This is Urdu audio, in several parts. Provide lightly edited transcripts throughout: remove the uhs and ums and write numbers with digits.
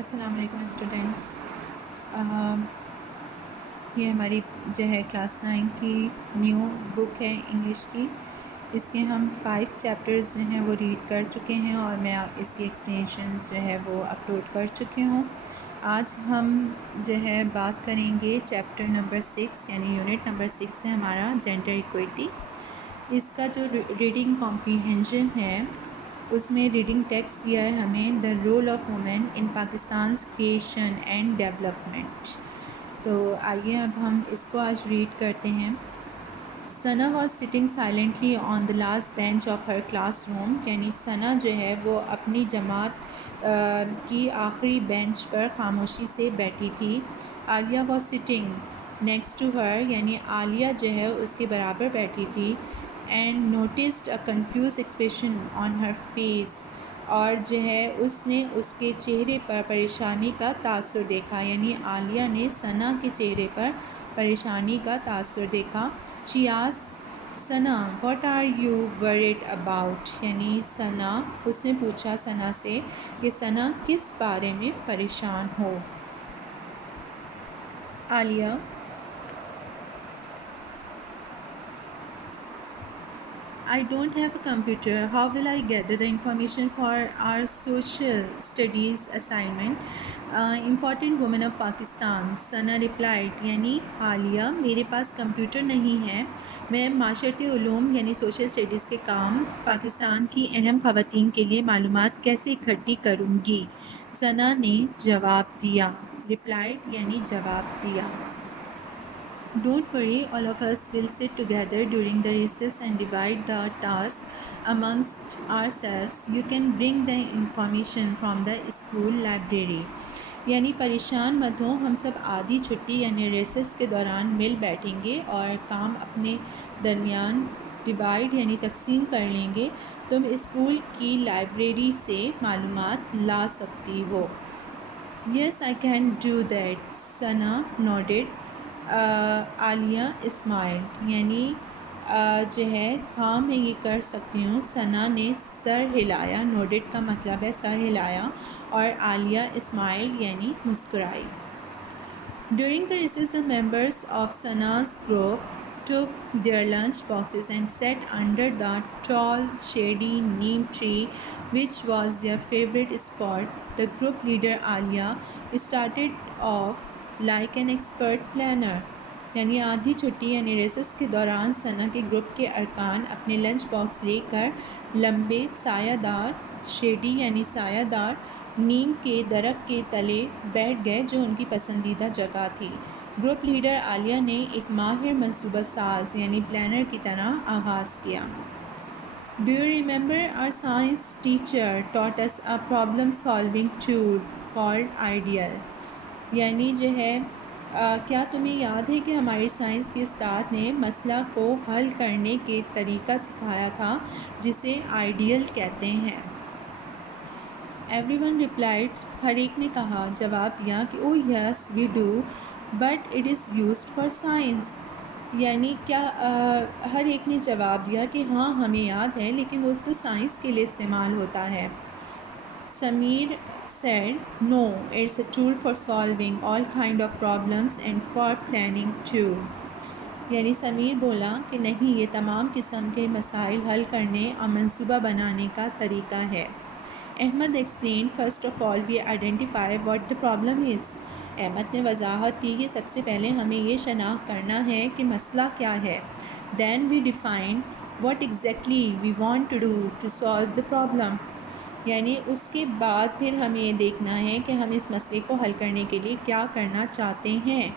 السلام علیکم اسٹوڈنٹس. یہ ہماری جو ہے کلاس 9 کی نیو بک ہے انگلش کی. اس کے ہم 5 چیپٹرز جو ہیں وہ ریڈ کر چکے ہیں اور میں اس کی ایکسپلینیشنز جو ہے وہ اپلوڈ کر چکی ہوں. آج ہم جو ہے بات کریں گے چیپٹر نمبر 6 یعنی یونٹ نمبر 6 ہے ہمارا جینڈر ایکویٹی. اس کا جو ریڈنگ کمپریہنشن ہے اس میں ریڈنگ ٹیکسٹ دیا ہے ہمیں the role of women in Pakistan's creation and development. تو آئیے اب ہم اس کو آج ریڈ کرتے ہیں. Sana was sitting silently on the last bench of her class room. یعنی ثنا جو ہے وہ اپنی جماعت کی آخری بینچ پر خاموشی سے بیٹھی تھی. Alia was sitting next to her. یعنی عالیہ جو ہے اس کے برابر بیٹھی تھی. And noticed a confused expression on her face. اور جو ہے اس نے اس کے چہرے پر پریشانی کا تاثر دیکھا. یعنی عالیہ نے ثنا کے چہرے پر پریشانی کا تاثر دیکھا. She asked Sana what are you worried about. یعنی ثنا اس نے پوچھا ثنا سے کہ ثنا کس بارے میں پریشان ہو. عالیہ I don't have a computer. How will I gather the information for our social studies assignment? Important women of Pakistan. Sana replied. یعنی عالیہ میرے پاس کمپیوٹر نہیں ہے. میں معاشرتی علوم یعنی سوشل اسٹڈیز کے کام پاکستان کی اہم خواتین کے لیے معلومات کیسے اکٹھی کروں گی. ثنا نے جواب دیا. replied یعنی جواب دیا. Don't worry, all of us will sit together during the recess and divide the task amongst ourselves. You can bring the information from the school library. یعنی پریشان مت ہو, ہم سب آدھی چھٹی یعنی ریسس کے دوران مل بیٹھیں گے اور کام اپنے درمیان ڈیوائڈ یعنی تقسیم کر لیں گے. تم اسکول کی لائبریری سے معلومات لا سکتی ہو. Yes, I can do that. Sana nodded. Aliya smiled. یعنی جو ہے ہاں میں یہ کر سکتی ہوں. ثنا نے سر ہلایا. نوڈڈ کا مطلب ہے سر ہلایا. اور عالیہ اسمائلڈ یعنی مسکرائی. During the recess, the members of Sana's group took their lunch boxes and sat under the tall, shady neem tree, which was their favorite spot. The group leader, Alia, started off like an expert planner. یعنی آدھی چھٹی یعنی ریسس کے دوران ثنا کے گروپ کے ارکان اپنے لنچ باکس لے کر لمبے سایہ دار شیڈی یعنی سایہ دار نیم کے درخت کے تلے بیٹھ گئے جو ان کی پسندیدہ جگہ تھی. گروپ لیڈر عالیہ نے ایک ماہر منصوبہ ساز یعنی پلانر کی طرح آغاز کیا. Do you remember our science teacher taught us a problem solving tool called Ideal. یعنی جو ہے کیا تمہیں یاد ہے کہ ہماری سائنس کے استاد نے مسئلہ کو حل کرنے کے طریقہ سکھایا تھا جسے آئیڈیل کہتے ہیں. Everyone replied. ہر ایک نے کہا جواب دیا کہ oh yes we do but it is used for science. یعنی کیا ہر ایک نے جواب دیا کہ ہاں ہمیں یاد ہے لیکن وہ تو سائنس کے لیے استعمال ہوتا ہے. Sameer said, no, it's a tool for solving all kind of problems and for planning too. یعنی سمیر بولا کہ نہیں یہ تمام قسم کے مسائل حل کرنے اور منصوبہ بنانے کا طریقہ ہے. Ahmad explained, first of all we identify what the problem is. Ahmad نے وضاحت کی کہ سب سے پہلے ہمیں یہ شناخت کرنا ہے کہ مسئلہ کیا ہے. Then we define what exactly we want to do to solve the problem. یعنی اس کے بعد پھر ہمیں یہ دیکھنا ہے کہ ہم اس مسئلے کو حل کرنے کے لیے کیا کرنا چاہتے ہیں.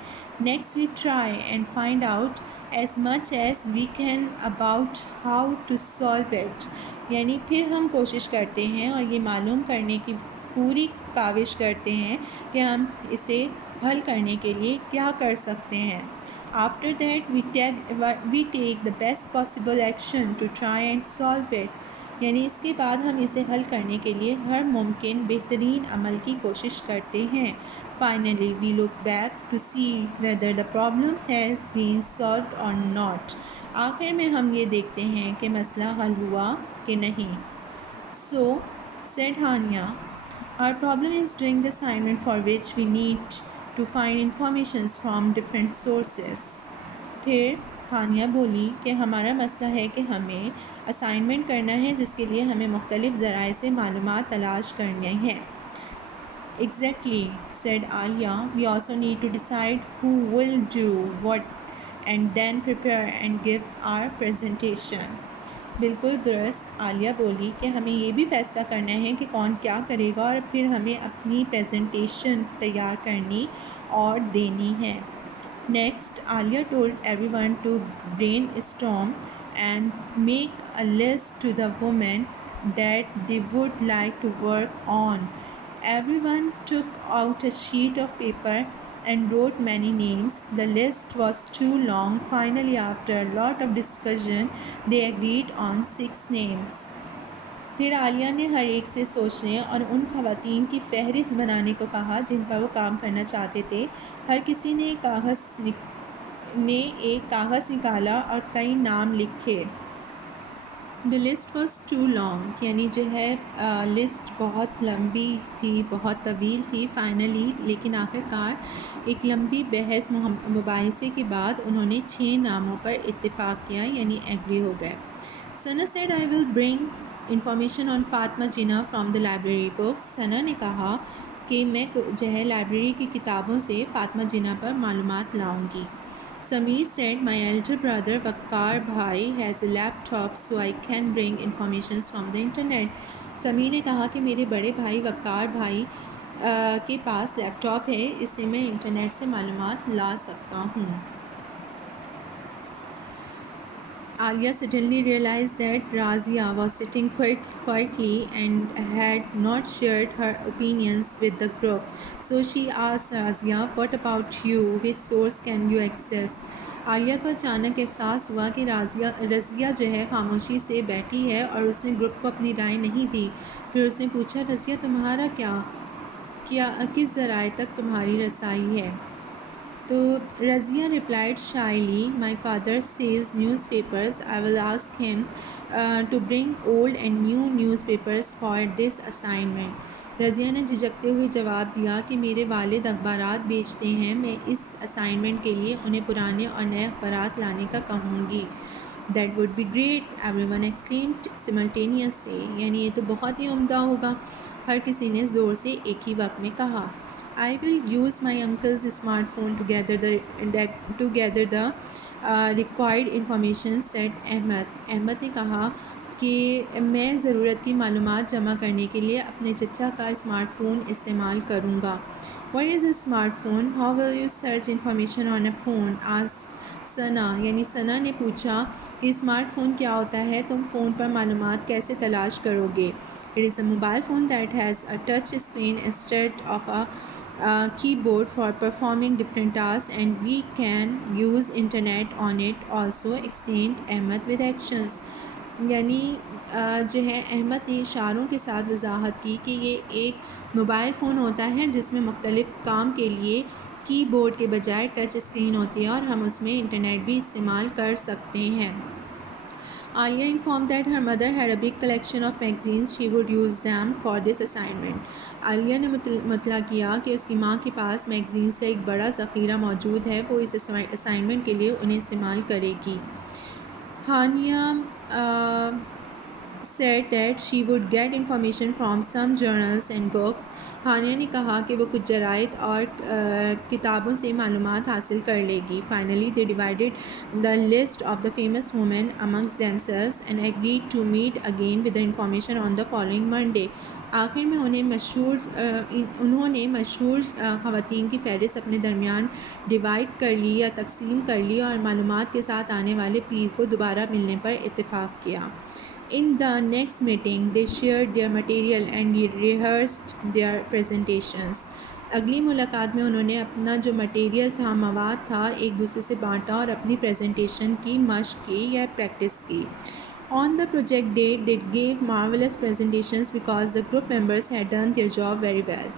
Next we try and find out as much as we can about how to solve it. یعنی پھر ہم کوشش کرتے ہیں اور یہ معلوم کرنے کی پوری کاوش کرتے ہیں کہ ہم اسے حل کرنے کے لیے کیا کر سکتے ہیں. After that we take the best possible action to try and solve it. یعنی اس کے بعد ہم اسے حل کرنے کے لیے ہر ممکن بہترین عمل کی کوشش کرتے ہیں. Finally, we look back to see whether the problem has been solved or not. آخر میں ہم یہ دیکھتے ہیں کہ مسئلہ حل ہوا کہ نہیں. So, said Hania, Our problem is doing the assignment for which we need to find informations from different sources. پھر ہانیہ بولی کہ ہمارا مسئلہ ہے کہ ہمیں اسائنمنٹ کرنا ہے جس کے لیے ہمیں مختلف ذرائع سے معلومات تلاش کرنی ہیں. Exactly, said Alia. We also need to decide who will do what and then prepare and give our presentation. بالکل درست. عالیہ بولی کہ ہمیں یہ بھی فیصلہ کرنا ہے کہ کون کیا کرے گا اور پھر ہمیں اپنی پریزنٹیشن تیار کرنی اور دینی ہے. Next, Alia told everyone to brainstorm and make a list to the women that they would like to work on. Everyone took out a sheet of paper and wrote many names. The list was too long. Finally, after a lot of discussion, they agreed on 6 names. پھر عالیہ نے ہر ایک سے سوچنے اور ان خواتین کی فہرست بنانے کو کہا جن پر وہ کام کرنا چاہتے تھے. ہر کسی نے ایک کاغذ نکالا اور کئی نام لکھے. The list was too long, یعنی جو ہے لسٹ بہت لمبی تھی، بہت طویل تھی. فائنلی، لیکن آخر کار ایک لمبی بحث مباحثے کے بعد انہوں نے 6 ناموں پر اتفاق کیا، یعنی ایگری ہو گئے. ثنا said, I will bring information on Fatma Jinnah from the library books. ثنا نے کہا کہ میں جو ہے لائبریری کی کتابوں سے فاطمہ جناح پر معلومات لاؤں گی. Sameer said, my elder brother Waqqar Bhai has a laptop so I can bring informations from the internet. Sameer نے کہا کہ میرے بڑے بھائی وقار بھائی کے پاس لیپ ٹاپ ہے، اس لیے میں انٹرنیٹ سے معلومات لا سکتا ہوں. Alia suddenly realized that Razia was sitting quite quietly and had not shared her opinions with the group. So she asked Razia, what about you? Which source can you access? عالیہ کو اچانک احساس ہوا کہ رضیہ جو ہے خاموشی سے بیٹھی ہے اور اس نے گروپ کو اپنی رائے نہیں دی. پھر اس نے پوچھا، رضیہ تمہارا کیا کس ذرائع تک تمہاری رسائی ہے؟ تو Razia replied shyly, my father says newspapers. I will ask him to bring old and new newspapers for this assignment. Razia نے جھجکتے ہوئے جواب دیا کہ میرے والد اخبارات بیچتے ہیں، میں اس اسائنمنٹ کے لیے انہیں پرانے اور نئے اخبارات لانے کا کہوں گی. That would be great, everyone exclaimed simultaneously. یعنی یہ تو بہت ہی عمدہ ہوگا، ہر کسی نے زور سے ایک ہی وقت میں کہا. I will use my uncle's smartphone to gather the required information, said Ahmad. Ahmad نے کہا کہ میں ضرورت کی معلومات جمع کرنے کے لیے اپنے چچا کا اسمارٹ فون استعمال کروں گا. What is a smart phone? How will you search information on a phone? asked ثنا. یعنی ثنا نے پوچھا کہ اسمارٹ فون کیا ہوتا ہے، تم فون پر معلومات کیسے تلاش کرو گے؟ It is a mobile phone that has a touch screen instead of a keyboard for performing different tasks, and we can use internet on it also, explained Ahmed with actions. یعنی جو ہے احمد نے اشاروں کے ساتھ وضاحت کی کہ یہ ایک موبائل فون ہوتا ہے جس میں مختلف کام کے لیے کی بورڈ کے بجائے ٹچ اسکرین ہوتی ہے اور ہم اس میں انٹرنیٹ بھی استعمال کر سکتے ہیں. Alia informed that her mother had a big collection of magazines. She would use them for this assignment. عالیہ نے مطلع کیا کہ اس کی ماں کے پاس میگزینز کا ایک بڑا ذخیرہ موجود ہے، وہ اس اسائنمنٹ کے لیے انہیں استعمال کرے گی. Hania said that she would get information from some journals and books. Hania نے کہا کہ وہ کچھ جرائد اور کتابوں سے معلومات حاصل کر لے گی. Finally, they divided the list of the famous women amongst themselves and agreed to meet again with the information on the following Monday. آخر میں انہوں نے مشہور خواتین کی فہرست اپنے درمیان ڈیوائڈ کر لی یا تقسیم کر لی اور معلومات کے ساتھ آنے والے پیر کو دوبارہ ملنے پر اتفاق کیا. In the next meeting, they shared their material and rehearsed their presentations. اگلی ملاقات میں انہوں نے اپنا جو مٹیریل تھا، مواد تھا، ایک دوسرے سے بانٹا اور اپنی پریزنٹیشن کی مشق کی یا پریکٹس کی. On the project day, they gave marvelous presentations because the group members had done their job very well.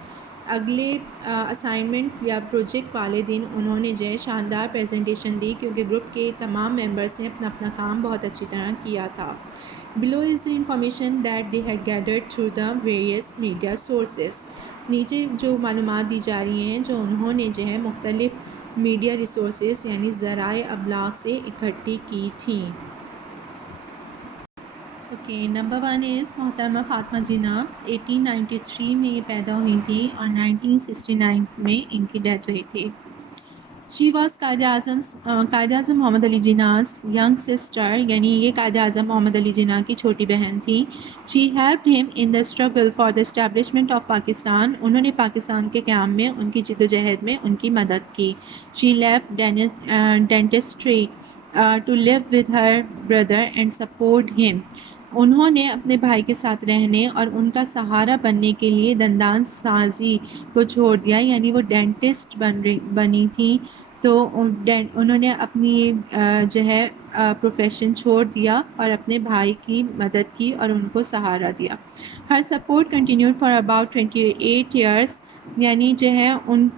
اگلے اسائنمنٹ یا پروجیکٹ والے دن انہوں نے جو ہے شاندار پریزنٹیشن دی کیونکہ گروپ کے تمام ممبرس نے اپنا کام بہت اچھی طرح کیا تھا. Below is the information that they had gathered through the various media sources. نیچے جو معلومات دی جا رہی ہیں جو انہوں نے جو ہے مختلف میڈیا ریسورسز یعنی ذرائع ابلاغ سے اکٹھی کی تھیں. اوکے، نمبر 1 از محترمہ فاطمہ جناح. 1893 میں یہ پیدا ہوئی تھی اور 1969 میں ان کی ڈیتھ ہوئی تھی. She was Quaid Azam Muhammad Ali Jinnah young sister, یعنی یہ قائد اعظم محمد علی جناح کی چھوٹی بہن تھی. She helped him in the struggle for the establishment of Pakistan, انہوں نے پاکستان کے قیام میں ان کی جد و جہد میں ان کی مدد کی. She left dentistry to live with her brother and support ہم، انہوں نے اپنے بھائی کے ساتھ رہنے اور ان کا سہارا بننے کے لیے دندان سازی کو چھوڑ دیا، یعنی وہ ڈینٹسٹ بنی تھیں تو انہوں نے اپنی جو ہے پروفیشن چھوڑ دیا اور اپنے بھائی کی مدد کی اور ان کو سہارا دیا. Her support continued for about 28 years, یعنی جو ہے ان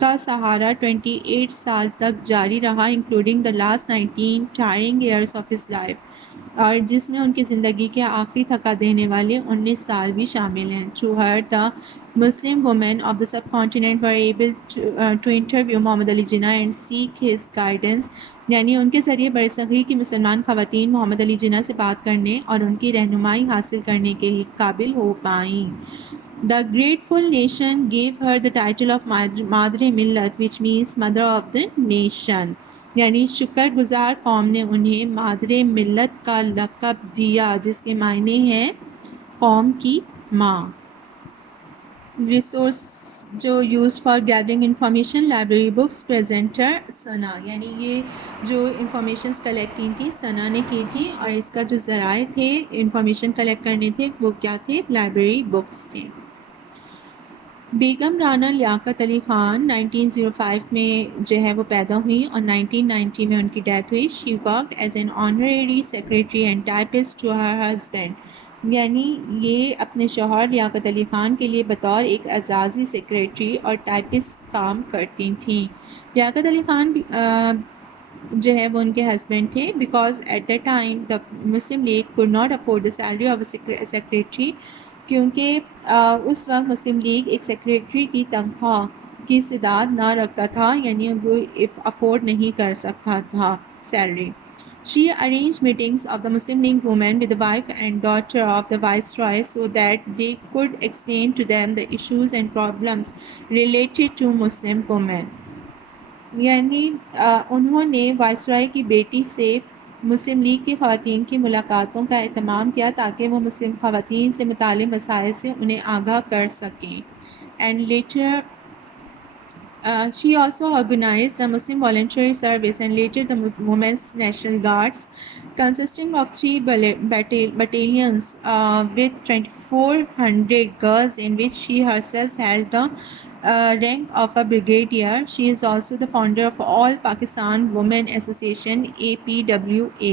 کا سہارا 28 سال تک جاری رہا، including the last 19 tiring years of his life, اور جس میں ان کی زندگی کے آخری تھکا دینے والے 19 سال بھی شامل ہیں. Through her, the Muslim women of the subcontinent were able to interview Muhammad Ali Jinnah and seek his guidance، یعنی ان کے ذریعے برصغیر کی مسلمان خواتین محمد علی جناح سے بات کرنے اور ان کی رہنمائی حاصل کرنے کے قابل ہو پائیں. The grateful nation gave her the title of Madre Millat, which means mother of the nation، یعنی شکر گزار قوم نے انہیں مادر ملت کا لقب دیا جس کے معنی ہیں قوم کی ماں. ریسورس جو use for gathering information, library books. Presenter Sana, یعنی یہ جو انفارمیشنز کلیکٹ کی تھی ثنا نے کی تھی، اور اس کا جو ذرائع تھے انفارمیشن کلیکٹ کرنے تھے وہ کیا تھے؟ لائبریری بکس تھے. بیگم رانا لیاقت علی خان 1905 میں جو ہے وہ پیدا ہوئی اور 1990 میں ان کی ڈیتھ ہوئی. She worked as an honorary secretary and typist to her husband, یعنی یہ اپنے شوہر لیاقت علی خان کے لیے بطور ایک اعزازی سیکریٹری اور ٹائپسٹ کام کرتی تھیں. لیاقت علی خان جو ہے وہ ان کے ہسبینڈ تھے. Because at the time the Muslim League could not afford the salary of a secretary، کیونکہ اس وقت مسلم لیگ ایک سیکریٹری کی تنخواہ کی استعداد نہ رکھتا تھا، یعنی وہ افورڈ نہیں کر سکتا تھا salary. She arranged meetings of the Muslim League women with the wife and daughter of the viceroy so that they could explain to them the issues and problems related to Muslim women. یعنی انہوں نے وائسرائے کی بیٹی سے مسلم لیگ کی خواتین کی ملاقاتوں کا اہتمام کیا تاکہ وہ مسلم خواتین سے متعلق مسائل سے انہیں آگاہ کر سکیں. And later she also organized the Muslim Voluntary Service and later the Women's National Guards, consisting of 3 battalions with 2,400 girls, in which she herself held the rank of a brigadier. She is also the founder of All Pakistan Women Association APWA.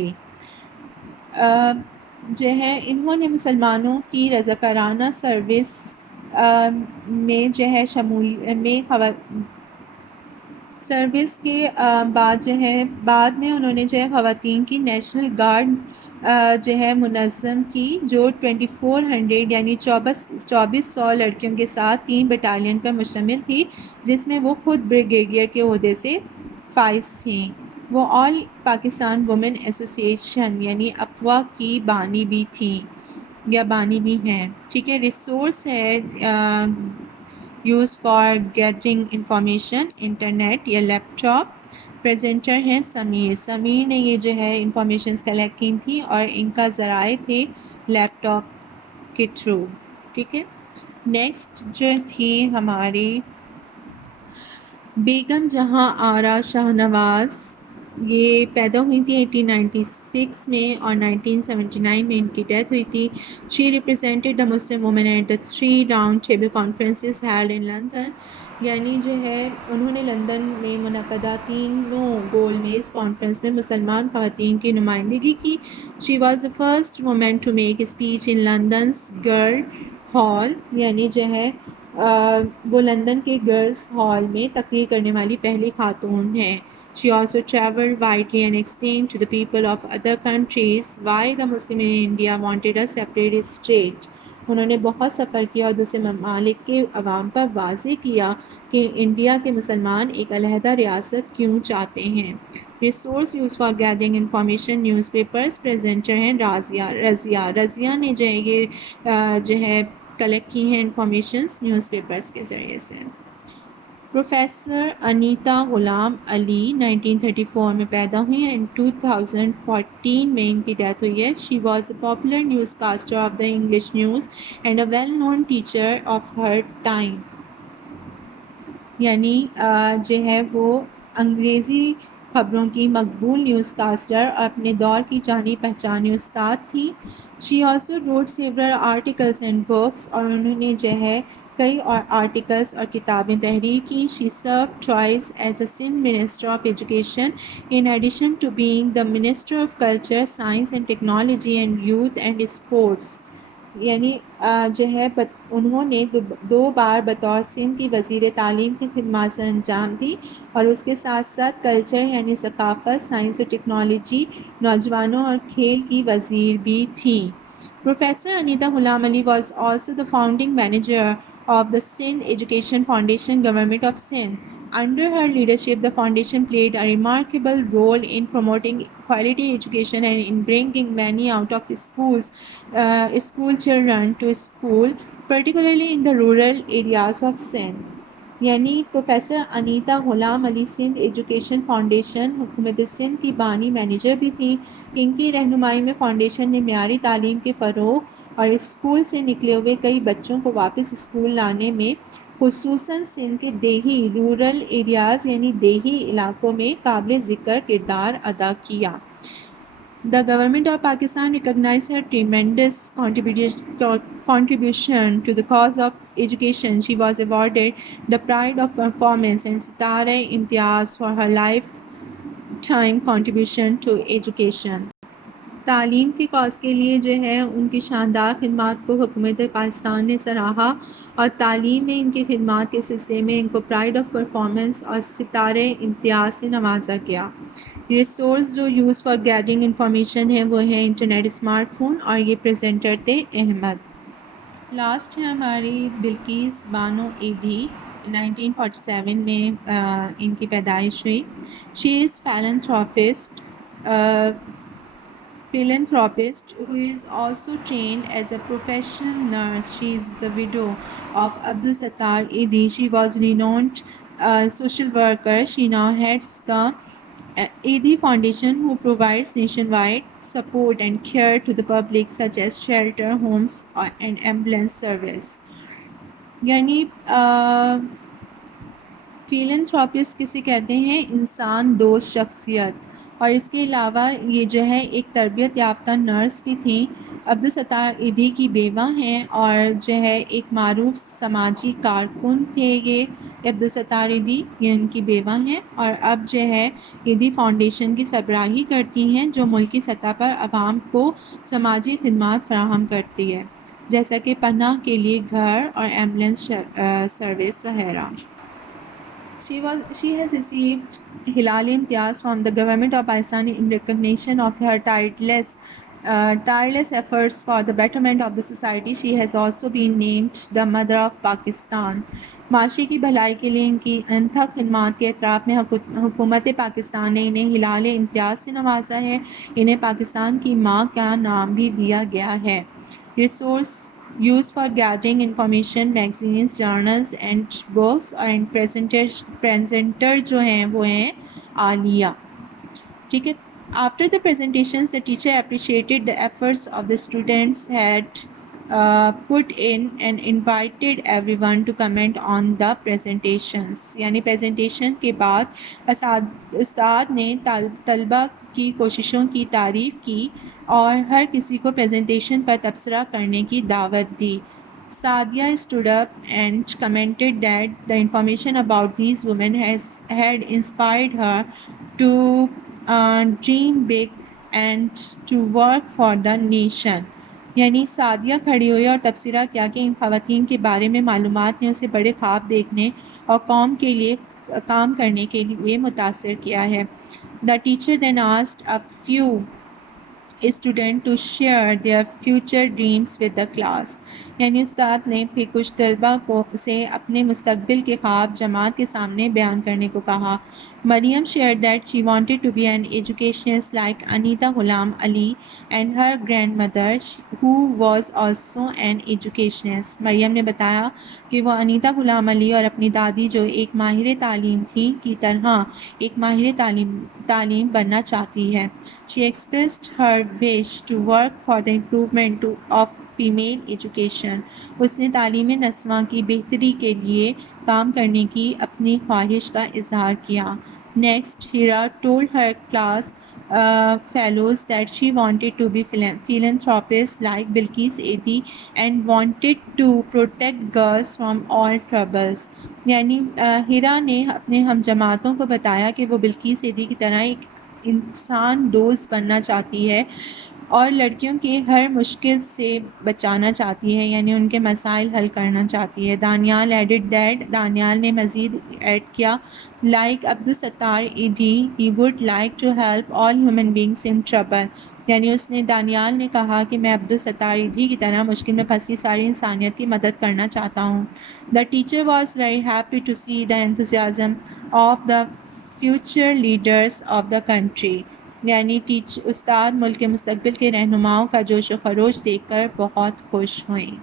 جو ہے انہوں نے مسلمانوں کی رضاکارانہ سروس میں جو ہے سروس کے بعد جو ہے بعد میں انہوں نے جو ہے خواتین کی نیشنل گارڈ جو ہے منظم کی، جو 2,400 یعنی 2400 لڑکیوں کے ساتھ 3 بٹالین پر مشتمل تھی، جس میں وہ خود بریگیڈیئر کے عہدے سے فائز تھیں. وہ آل پاکستان وومن ایسوسیشن یعنی اپوا کی بانی بھی تھیں یا بانی بھی ہیں. ٹھیک ہے. ریسورس ہے use for gathering information, internet یا لیپ ٹاپ. پریزنٹر ہیں سمیر نے یہ جو ہے انفارمیشنز کلیکٹ کی تھی اور ان کا ذرائع تھے لیپ ٹاپ کے تھرو. ٹھیک ہے. نیکسٹ جو تھی ہماری بیگم جہاں آرا شاہ نواز، یہ پیدا ہوئی تھی 1896 میں اور 1979 میں ان کی ڈیتھ ہوئی تھی. She represented the Muslim women at the 3 round table conferences held in London, یعنی جو ہے انہوں نے لندن میں منعقدہ 3 گول میز کانفرنس میں مسلمان خواتین کی نمائندگی کی. She was the first woman to make a speech in London's Guildhall, یعنی جو ہے وہ لندن کے گرلز ہال میں تقریر کرنے والی پہلی خاتون ہیں. She also traveled widely and explained to the people of other countries why the Muslims in India wanted a separate state. انہوں نے بہت سفر کیا اور دوسرے ممالک کے عوام پر واضح کیا کہ انڈیا کے مسلمان ایک علیحدہ ریاست کیوں چاہتے ہیں۔ Resource use for gathering information news papers, presenter ہیں رضیہ نے جو ہے یہ جو ہے کلیکٹ کی ہیں انفارمیشنز نیوز پیپرز کے ذریعے سے۔ پروفیسر انیتا غلام علی 1934 میں پیدا ہوئی ہیں، 2014 میں ان کی ڈیتھ ہوئی ہے۔ She was a popular newscaster of the English news and a well known teacher of her time, یعنی جو ہے وہ انگریزی خبروں کی مقبول نیوز کاسٹر اور اپنے دور کی جانی پہچانی استاد تھی۔ She also wrote several articles and books, اور انہوں نے جو ہے کئی اور آرٹیکلس اور کتابیں تحریر کی۔ She serve twice as a Sindh minister of education in addition to being the minister of culture, science and technology and youth and sports, یعنی جو ہے انہوں نے دو بار بطور سندھ کی وزیر تعلیم کی خدمات سے انجام دی، اور اس کے ساتھ ساتھ کلچر یعنی ثقافت، سائنس اور ٹیکنالوجی، نوجوانوں اور کھیل کی وزیر بھی تھیں۔ Professor Anita Ghulam Ali was also the founding manager of the Sindh Education Foundation, Government of Sindh. Under her leadership, the foundation played a remarkable role in promoting quality education and in bringing many out of school children to school, particularly in the rural areas of Sindh. یعنی پروفیسر انیتا غلام علی سندھ ایجوکیشن فاؤنڈیشن حکومت سندھ کی بانی مینیجر بھی تھیں۔ ان کی رہنمائی میں فاؤنڈیشن نے معیاری تعلیم کے فروغ اور اسکول سے نکلے ہوئے کئی بچوں کو واپس اسکول لانے میں خصوصاً سندھ کے دیہی رورل ایریاز یعنی دیہی علاقوں میں قابل ذکر کردار ادا کیا۔ The government of Pakistan recognized her tremendous contribution to the cause of education. She was awarded the Pride of Performance and Sitara-e-Imtiaz for her lifetime contribution to education. تعلیم کے کاز کے لیے جو ہے ان کی شاندار خدمات کو حکومت پاکستان نے سراہا، اور تعلیم میں ان کی خدمات کے سلسلے میں ان کو پرائڈ آف پرفارمنس اور ستارے امتیاز سے نوازا گیا۔ ریسورس جو یوز فار گیدرنگ انفارمیشن ہے وہ ہے انٹرنیٹ، اسمارٹ فون، اور یہ پریزنٹر تھے احمد۔ لاسٹ ہے ہماری بلقیس بانو ایدھی، 1947 میں ان کی پیدائش ہوئی۔ شی از philanthropist who is also trained as a professional nurse. She is the widow of Abdul Sattar Eidhi. She was a renowned social worker. She now heads the Eidhi Foundation, who provides nationwide support and care to the public such as shelter, homes and ambulance service. یعنی philanthropist کسے کہتے ہیں؟ انسان دوست شخصیت، اور اس کے علاوہ یہ جو ہے ایک تربیت یافتہ نرس بھی تھیں۔ عبدالستار ایدھی کی بیوہ ہیں اور جو ہے ایک معروف سماجی کارکن تھے یہ عبدالستار ایدھی، یہ ان کی بیوہ ہیں، اور اب جو ہے ایدھی فاؤنڈیشن کی سربراہی کرتی ہیں جو ملکی سطح پر عوام کو سماجی خدمات فراہم کرتی ہے، جیسا کہ پناہ کے لیے گھر اور ایمبولینس سروس وغیرہ۔ She has received Hilal Imtiaz from the government of Pakistan in recognition of her tireless efforts for the betterment of the society. She has also been named the Mother of Pakistan. معاشی کی بھلائی کے لیے ان کی انتھک خدمات کے اعتراف میں حکومت پاکستان نے انہیں ہلال امتیاز سے نوازا ہے۔ انہیں پاکستان کی ماں کا نام بھی دیا گیا ہے۔ Resource used for gathering information, magazines, journals and books, and presenter جو ہیں وہ ہیں عالیہ، ٹھیک ہے۔ After the presentations, the teacher appreciated the efforts of the students had put in and invited everyone to comment on the presentations. یعنی پریزنٹیشن کے بعد استاد نے طلبہ کی کوششوں کی تعریف کی اور ہر کسی کو پریزنٹیشن پر تبصرہ کرنے کی دعوت دی۔ Sadia stood up and commented that the information about these women had inspired her to dream big and to work for the nation. یعنی سعدیہ کھڑی ہوئی اور تبصرہ کیا کہ ان خواتین کے بارے میں معلومات نے اسے بڑے خواب دیکھنے اور قوم کے لیے کام کرنے کے لیے متاثر کیا ہے. The teacher then asked a few student to share their future dreams with the class. یعنی استاد نے پھر کچھ طلباء سے اپنے مستقبل کے خواب جماعت کے سامنے بیان کرنے کو کہا. مریم shared that she wanted to be an educationist like Anita Ghulam Ali and her grandmother who was also an educationist. مریم نے بتایا کہ وہ انیتا غلام علی اور اپنی دادی جو ایک ماہر تعلیم تھی کی طرح ایک ماہر تعلیم بننا چاہتی ہے. She expressed her wish to work for the improvement of female education. اس نے تعلیم نسواں کی بہتری کے لیے کام کرنے کی اپنی خواہش کا اظہار کیا. Next, Hira told her class fellows that she wanted to be philanthropists like Bilqis Edi and wanted to protect girls from all troubles. یعنی ہیرا نے اپنے ہم جماعتوں کو بتایا کہ وہ بلقیس ایدی کی طرح ایک انسان دوست بننا چاہتی ہے اور لڑکیوں کے ہر مشکل سے بچانا چاہتی ہے، یعنی ان کے مسائل حل کرنا چاہتی ہے. دانیال ایڈڈ دیٹ، دانیال نے مزید ایڈ کیا، like Abdul Sattar Edhi he would like to help all human beings in trouble. یعنی دانیال نے کہا کہ میں عبدالستار ایدھی کی طرح مشکل میں پھنسی ساری انسانیت کی مدد کرنا چاہتا ہوں. The teacher was very happy to see the enthusiasm of the future leaders of the country. یعنی استاد ملک کے مستقبل کے رہنماؤں کا جوش و خروش دیکھ کر بہت خوش ہوئیں.